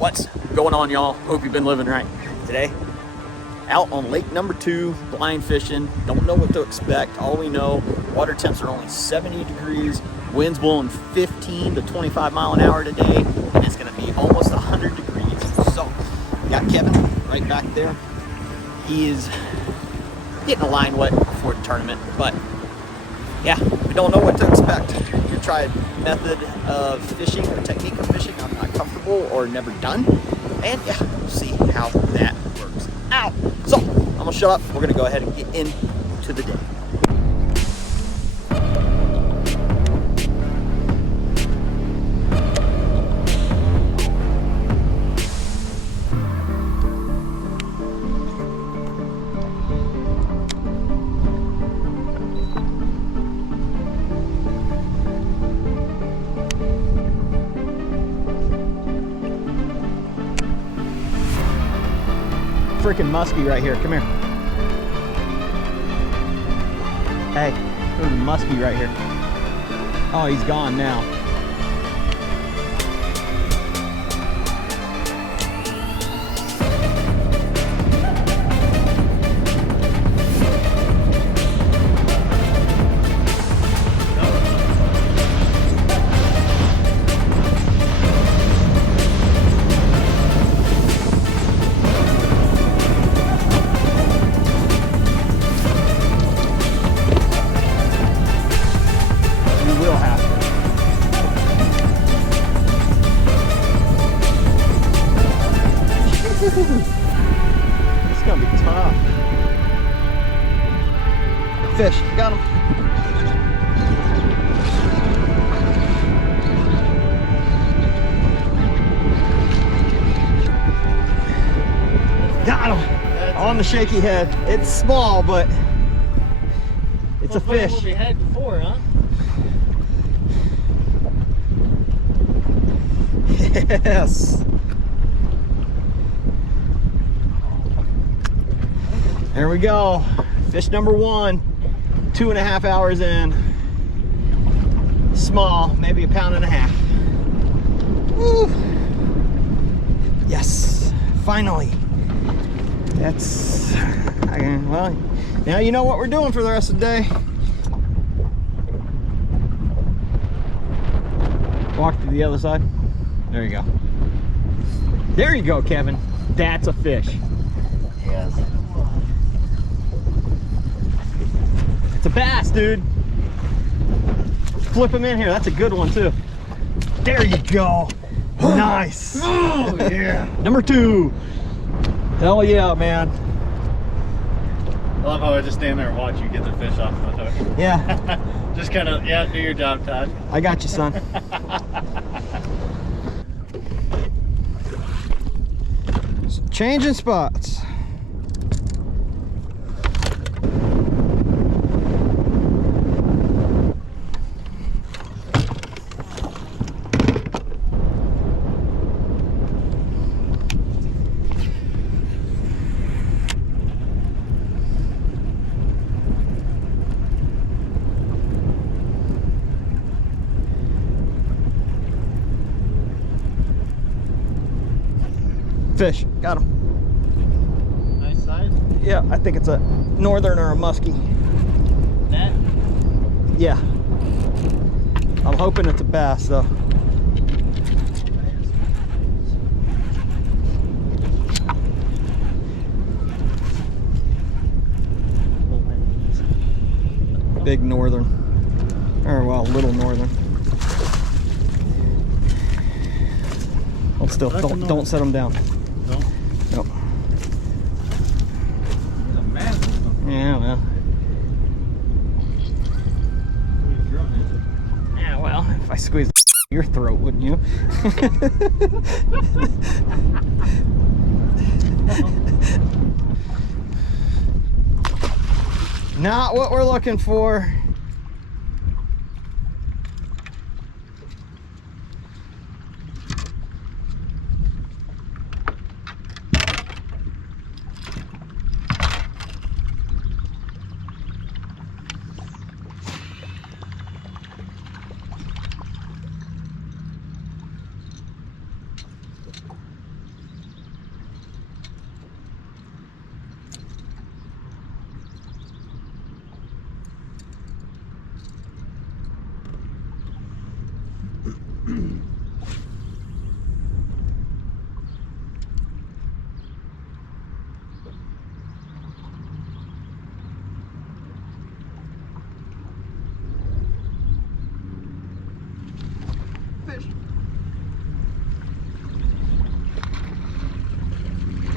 What's going on, y'all? Hope you've been living right. Today, out on lake number 2, blind fishing. Don't know what to expect. All we know, water temps are only 70 degrees, winds blowing 15 to 25 mile an hour today, and it's gonna be almost 100 degrees. So, got Kevin right back there. He is getting a line wet before the tournament, but yeah, we don't know what to expect. You try a method of fishing or technique of fishing I'm not comfortable or never done, and yeah, we'll see how that works out. So I'm gonna shut up. We're gonna go ahead and get into the day. Freaking muskie right here. Come here. Hey, there's a muskie right here. Oh, he's gone now. It's gonna be tough. Fish, got him. Got him. On the shaky head. It's small, but it's a fish. What we had before, huh? Yes. There we go. Fish number 1, 2.5 hours in. Small, maybe 1.5 pounds. Woo. Yes, finally. That's, well, now you know what we're doing for the rest of the day. Walk to the other side. There you go. There you go, Kevin. That's a fish. Yes. It's a bass, dude. Flip him in here. That's a good one, too. There you go. Nice. Oh, yeah. Number 2. Hell yeah, man. I love how I just stand there and watch you get the fish off the hook. Yeah. Just kind of, yeah, do your job, Todd. I got you, son. Changing spots. Fish, got him. Nice size. Yeah, I think it's a northern or a muskie. Net? Yeah. I'm hoping it's a bass though. Big northern. Or well, little northern. Hold still. Don't set them down. No? Nope. He's a massive one. Yeah, well. Yeah, well, if I squeeze your throat, wouldn't you? Not what we're looking for.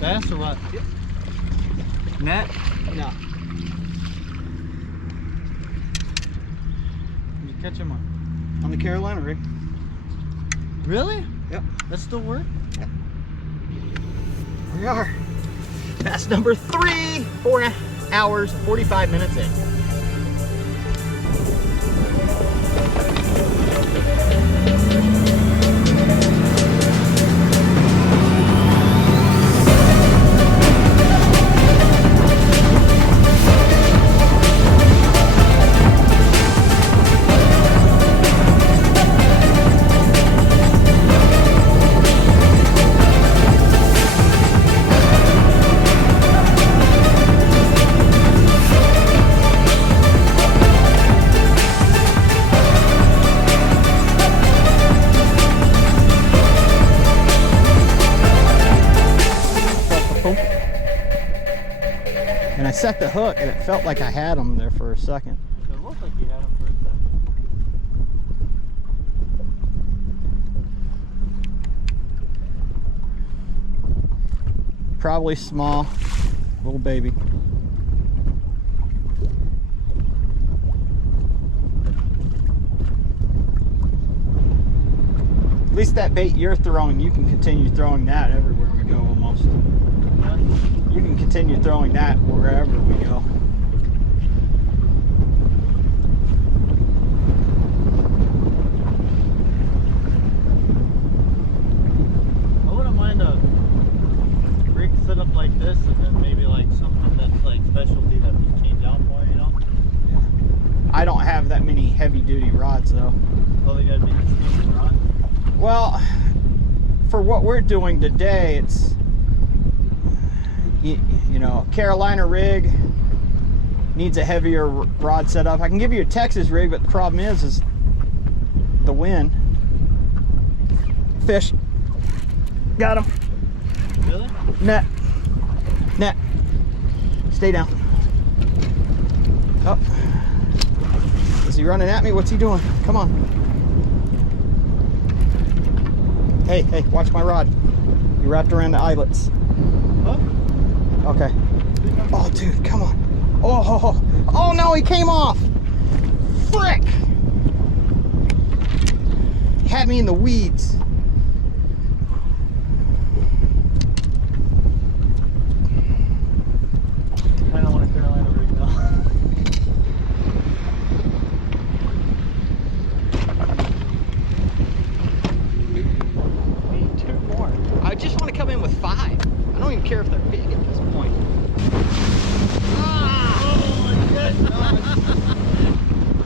Bass or what? Yep. Net? No. Did you catch him On the Carolina rig. Really? Yep. That still work? Yep. Here we are. Bass number 3. 4 hours, 45 minutes in. And I set the hook and it felt like I had him there for a second. It looked like you had him for a second. Probably small, little baby. At least that bait you're throwing, you can continue throwing that everywhere we go almost. You can continue throwing that wherever we go. I wouldn't mind a rig set up like this and then maybe like something that's like specialty that we change out for, you know? I don't have that many heavy duty rods though. Oh, they gotta be the standard rod? Well, for what we're doing today, it's you know, Carolina rig needs a heavier rod setup. I can give you a Texas rig, but the problem is the wind. Fish. Got him. Really? Net. Net. Stay down. Oh. Is he running at me? What's he doing? Come on. Hey, hey, watch my rod. You wrapped around the eyelets. Huh? Okay. Oh, dude, come on. Oh, oh no, he came off. Frick. Had me in the weeds. I don't want a Carolina rig now. Need 2 more. I just want to come in with 5. I don't even care if they're big at this point. Oh my goodness!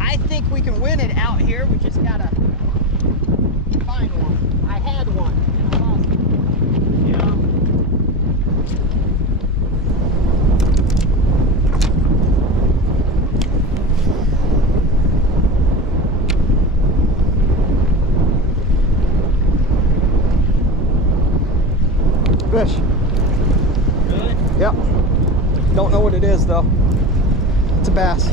I think we can win it out here. We just gotta find one. I had one and I lost it. Yeah. Fish. Really? Yep. Don't know what it is though. It's a bass.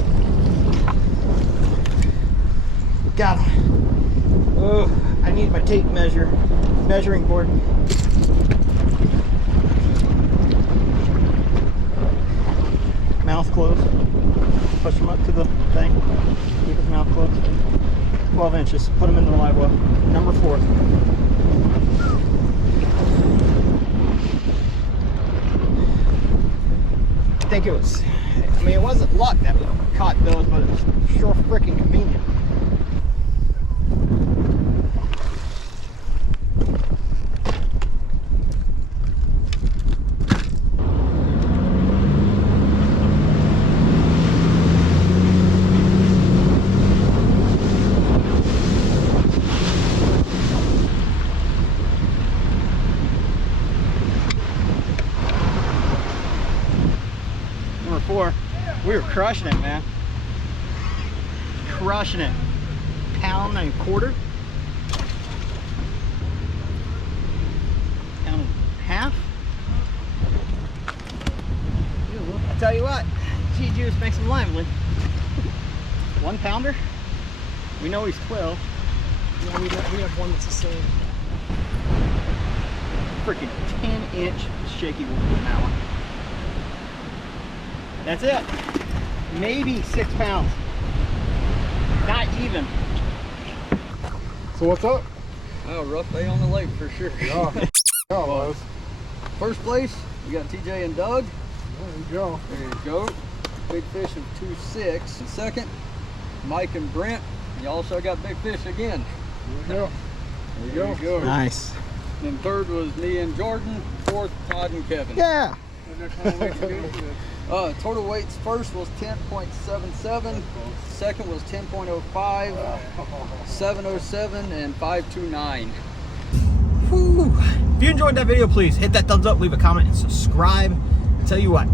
Got him. Oh, I need my tape measuring board. Mouth closed. Push him up to the thing. Keep his mouth closed. 12 inches. Put him in the live well. Number 4. I think it was, I mean, it wasn't luck that we caught those, but it was sure freaking convenient. Number 4. We were crushing it, man. Crushing it. Pound and a quarter. Pound and a half. I tell you what, G-Juice makes them lively. 1 pounder. We know he's 12. Yeah, we have one that's the same. freaking 10-inch shaky on that one. That's it. Maybe 6 pounds. Not even. So what's up? Oh, rough day on the lake for sure. Yeah, yeah, it was. First place, we got TJ and Doug. There you go. There you go. Big fish of 2.6. And second, Mike and Brent. You also got big fish again. There you go. There you go. Nice. And then third was me and Jordan. Fourth, Todd and Kevin. Yeah. Total weights first was 10.77. Second was 10.05, 707, and 529. Whew. If you enjoyed that video, please hit that thumbs up, leave a comment, and subscribe. I tell you what,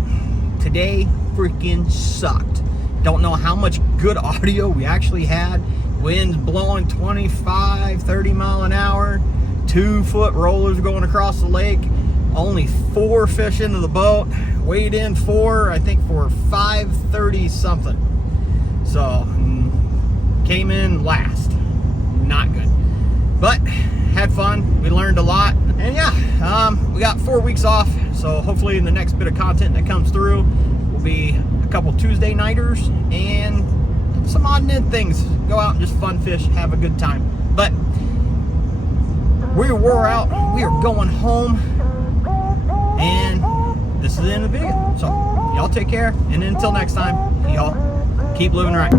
today freaking sucked. Don't know how much good audio we actually had. Winds blowing 25, 30 mile an hour. 2-foot rollers going across the lake. Only 4 fish into the boat. Weighed in 4, I think for 530 something. So came in last. Not good. But had fun. We learned a lot. And yeah, we got 4 weeks off. So hopefully in the next bit of content that comes through will be a couple Tuesday nighters and some odd and end things. Go out and just fun fish, have a good time. But we wore out. We are going home. And this is the end of the video. So y'all take care. And until next time, y'all keep living right.